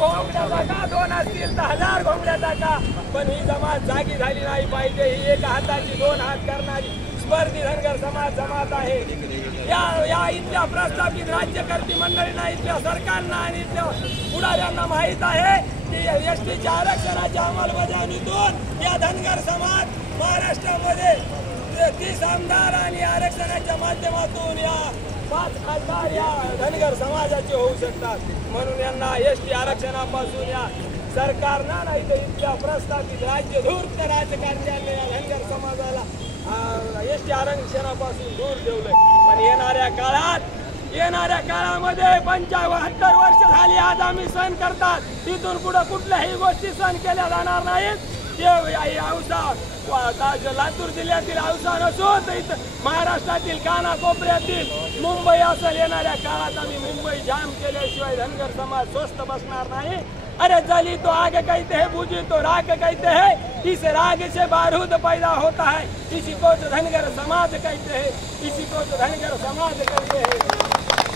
घोंगड्या टाका, 2 असतील तर 1000 घोंगड्या टाका, पण ही जमात जागी झाली नाही पाहिजे। ही एक हाताची 2 हात करणारी स्पर्धी धनगर जमात आहे। या इथल्या प्रस्थापित राज्यकर्ते मंडळींना, इथल्या सरकारना आणि इथल्या पुढाऱ्यांना माहीत आहे की एसटीच्या आरक्षणाच्या अंमलबजावणीतून या धनगर समाज महाराष्ट्रामध्ये 30 आमदार आणि आरक्षणाच्या माध्यमातून या 5 खासदार या धनगर समाजाचे होऊ शकतात। म्हणून यांना एसटी आरक्षणापासून या सरकारनं नाही तर इथल्या प्रस्थापित राज्य धूर्त राजकारण्यांनी या धनगर समाजाला एसटी आरक्षणापासून दूर ठेवलंय। पण येणाऱ्या काळामध्ये 75 वर्ष झाली आज आम्ही सहन करतात, तिथून पुढे कुठल्याही गोष्टी सहन केल्या जाणार नाहीत। लातूर जिल्ह्यातील औसा नसून तर महाराष्ट्रातील कानाकोपऱ्यातील मुंबई असेल, येणाऱ्या काळात आम्ही मुंबई जाम केल्याशिवाय धनगर समाज स्वस्थ बसणार नाही। अरे जली तो आग कहते हैं, बुझी तो राख कहते हैं, इस राग से बारूद पैदा होता है, इसी को तो धनगर समाज कहते हैं, इसी को तो धनगर समाज कहते हैं।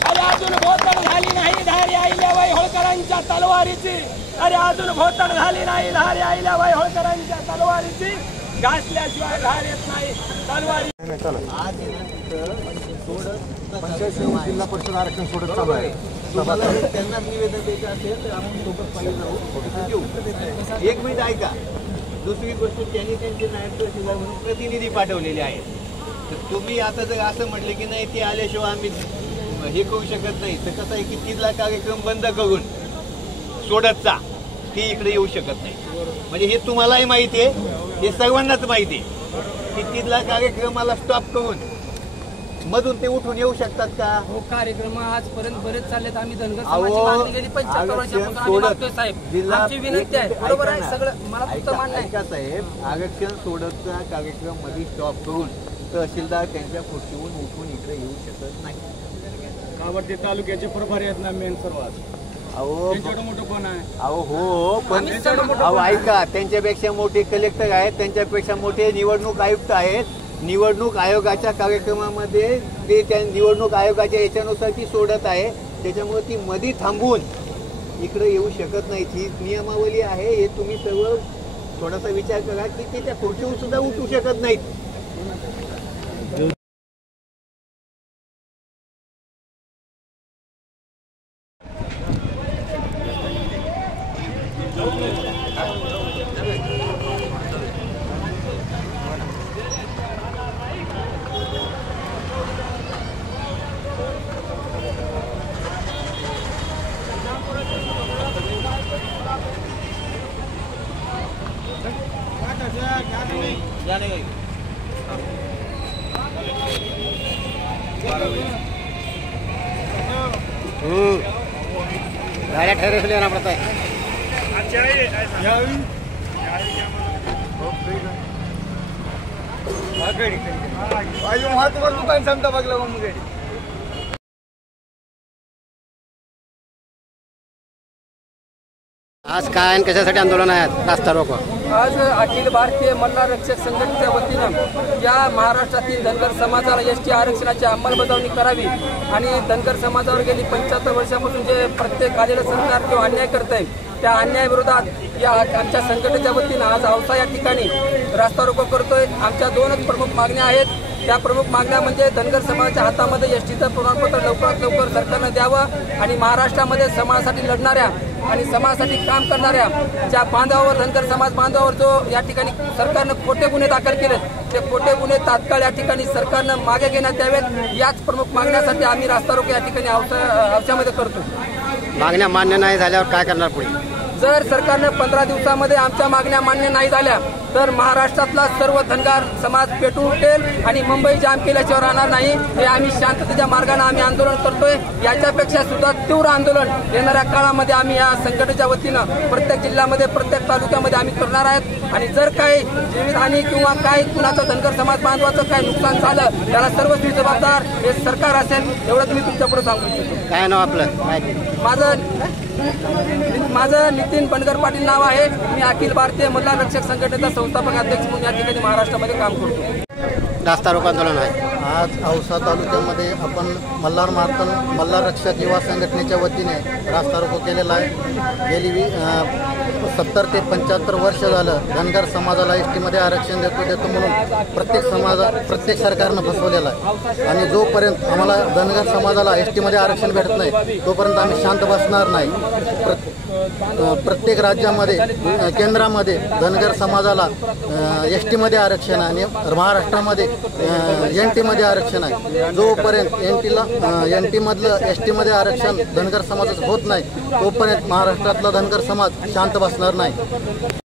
अरे अजून भोतड झाली नाही धारी आईल्या वय होळकरांच्या तलवारीची, अरे अजून भोतड झाली नाही धारी आईल्या वय होळकरांच्या तलवारीची, घासल्याशिवाय धार येत नाही तलवारी। जिल्हा परिषद आरक्षण सोडत चालू आहे, त्यांना निवेदन द्यायचं असेल तर आपण सोबत पाहिजे जाऊ। 1 मिनिट ऐका, दुसरी गोष्ट त्यांनी त्यांचे नायब तहसीलदार म्हणून प्रतिनिधी पाठवलेले आहेत, तर तुम्ही आता जर असं म्हटले की नाही ते आल्याशिवाय आम्ही हे करू शकत नाही, तर कसं आहे की तिथला कार्यक्रम बंद करून सोडतचा ती इकडे येऊ शकत नाही। म्हणजे हे तुम्हालाही माहिती आहे, हे सर्वांनाच माहिती आहे की तिथला कार्यक्रमाला स्टॉप करून मधून ते उठून येऊ शकतात का? हो, कार्यक्रम आजपर्यंत बरेच चाललेत। आम्ही धनगर समाजाची मागणी गेली 75 वर्षापासून आम्ही मागतोय साहेब, आमची विनंती आहे। बरोबर आहे सगळं, मला फक्त मान्य आहे का साहेब, आरक्षण सोडतचा कार्यक्रम मध्ये स्टॉप करून तहसीलदार त्यांच्या खुर्चीवरून उठून इकडे येऊ शकत नाही। कावडे तालुक्याचे प्रभारी आहेत ना मेन सर्वात, मोठं कोण आहे? अहो हो, पण अहो ऐका, त्यांच्यापेक्षा मोठे कलेक्टर आहेत, त्यांच्यापेक्षा मोठे निवडणूक आयुक्त आहेत। निवडणूक आयोगाच्या कार्यक्रमामध्ये ते त्या निवडणूक आयोगाच्या याच्यानुसार ती सोडत आहे, त्याच्यामुळे ती मध्ये थांबून इकडे येऊ शकत नाही। ही नियमावली आहे, हे तुम्ही सर्व थोडासा विचार करा की ते त्या खुर्चीवर सुद्धा उठू शकत नाहीत। गाड्या ठहरे से लेना पड़ता है। दुकान समजा बघलं मग आज काय आणि कशासाठी आंदोलन आहे रास्ता रोको? आज अखिल भारतीय मल्हार रक्षक संघटनेच्या वतीनं या महाराष्ट्रातील धनगर समाजाला एसटी आरक्षणाची अंमलबजावणी करावी आणि धनगर समाजावर गेली 75 वर्षापासून जे प्रत्येक आलेलं सरकार जो अन्याय करत आहे त्या अन्यायाविरोधात या आमच्या संघटनेच्या वतीनं आज औसा या ठिकाणी रास्ता रोको करतोय। आमच्या 2च प्रमुख मागण्या आहेत। त्या प्रमुख मागण्या म्हणजे धनगर समाजाच्या हातामध्ये एसटीचं प्रमाणपत्र लवकरात लवकर सरकारनं द्यावं आणि महाराष्ट्रामध्ये समाजासाठी लढणाऱ्या आणि समाजासाठी काम करणाऱ्या ज्या बांधवावर धनगर समाज बांधवावर जो या ठिकाणी सरकारनं खोटे गुन्हे दाखल केलेत ते खोटे गुन्हे तात्काळ या ठिकाणी सरकारनं मागे घेण्यात यावेत। याच प्रमुख मागण्यासाठी आम्ही रास्ता रोको या ठिकाणी औस्यामध्ये करतो। मागण्या मान्य नाही झाल्यावर काय करणार पुढे? जर सरकारने 15 दिवसामध्ये आमच्या मागण्या मान्य नाही झाल्या तर महाराष्ट्रातला सर्व धनगर समाज पेटून उठेल आणि मुंबई जाम केल्याशिवाय राहणार नाही। हे आम्ही शांततेच्या मार्गाने आम्ही आंदोलन करतोय। याच्यापेक्षा सुद्धा तीव्र आंदोलन येणाऱ्या काळामध्ये आम्ही या संघटनेच्या वतीनं प्रत्येक जिल्ह्यामध्ये प्रत्येक तालुक्यामध्ये आम्ही करणार आहेत आणि जर काही जीवितहानी किंवा काही कुणाचं धनगर समाज बांधवाचं काही नुकसान झालं त्याला सर्वस्वी जबाबदार हे सरकार असेल, एवढं तुम्ही तुमच्यापुढे सांगू इच्छितो। काय नाव आपलं? माझं नितीन बनगर पाटील नाव आहे। मी अखिल भारतीय मल्हार रक्षक संघटनेचा संस्थापक अध्यक्ष म्हणून या ठिकाणी महाराष्ट्रामध्ये काम करतो। रास्ता रोको आंदोलन आहे। आज औसा तालुक्यामध्ये आपण मल्हार रक्षक युवा संघटनेच्या वतीने रास्ता रोको केलेला आहे। गेली 70 ते 75 वर्ष झालं धनगर समाजाला एस टीमध्ये आरक्षण देतो म्हणून प्रत्येक सरकारनं फसवलेलं आहे आणि जोपर्यंत आम्हाला धनगर समाजाला एस टीमध्ये आरक्षण भेटत नाही तोपर्यंत आम्ही शांत बसणार नाही। प्रत्येक राज्यामध्ये केंद्रामध्ये धनगर समाजाला एस टीमध्ये आरक्षण आहे आणि महाराष्ट्रामध्ये एन टीमध्ये आरक्षण आहे। जोपर्यंत एन टीमधलं एस टीमध्ये आरक्षण धनगर समाजाचं होत नाही तोपर्यंत महाराष्ट्रातला धनगर समाज शांत बसणार नाही।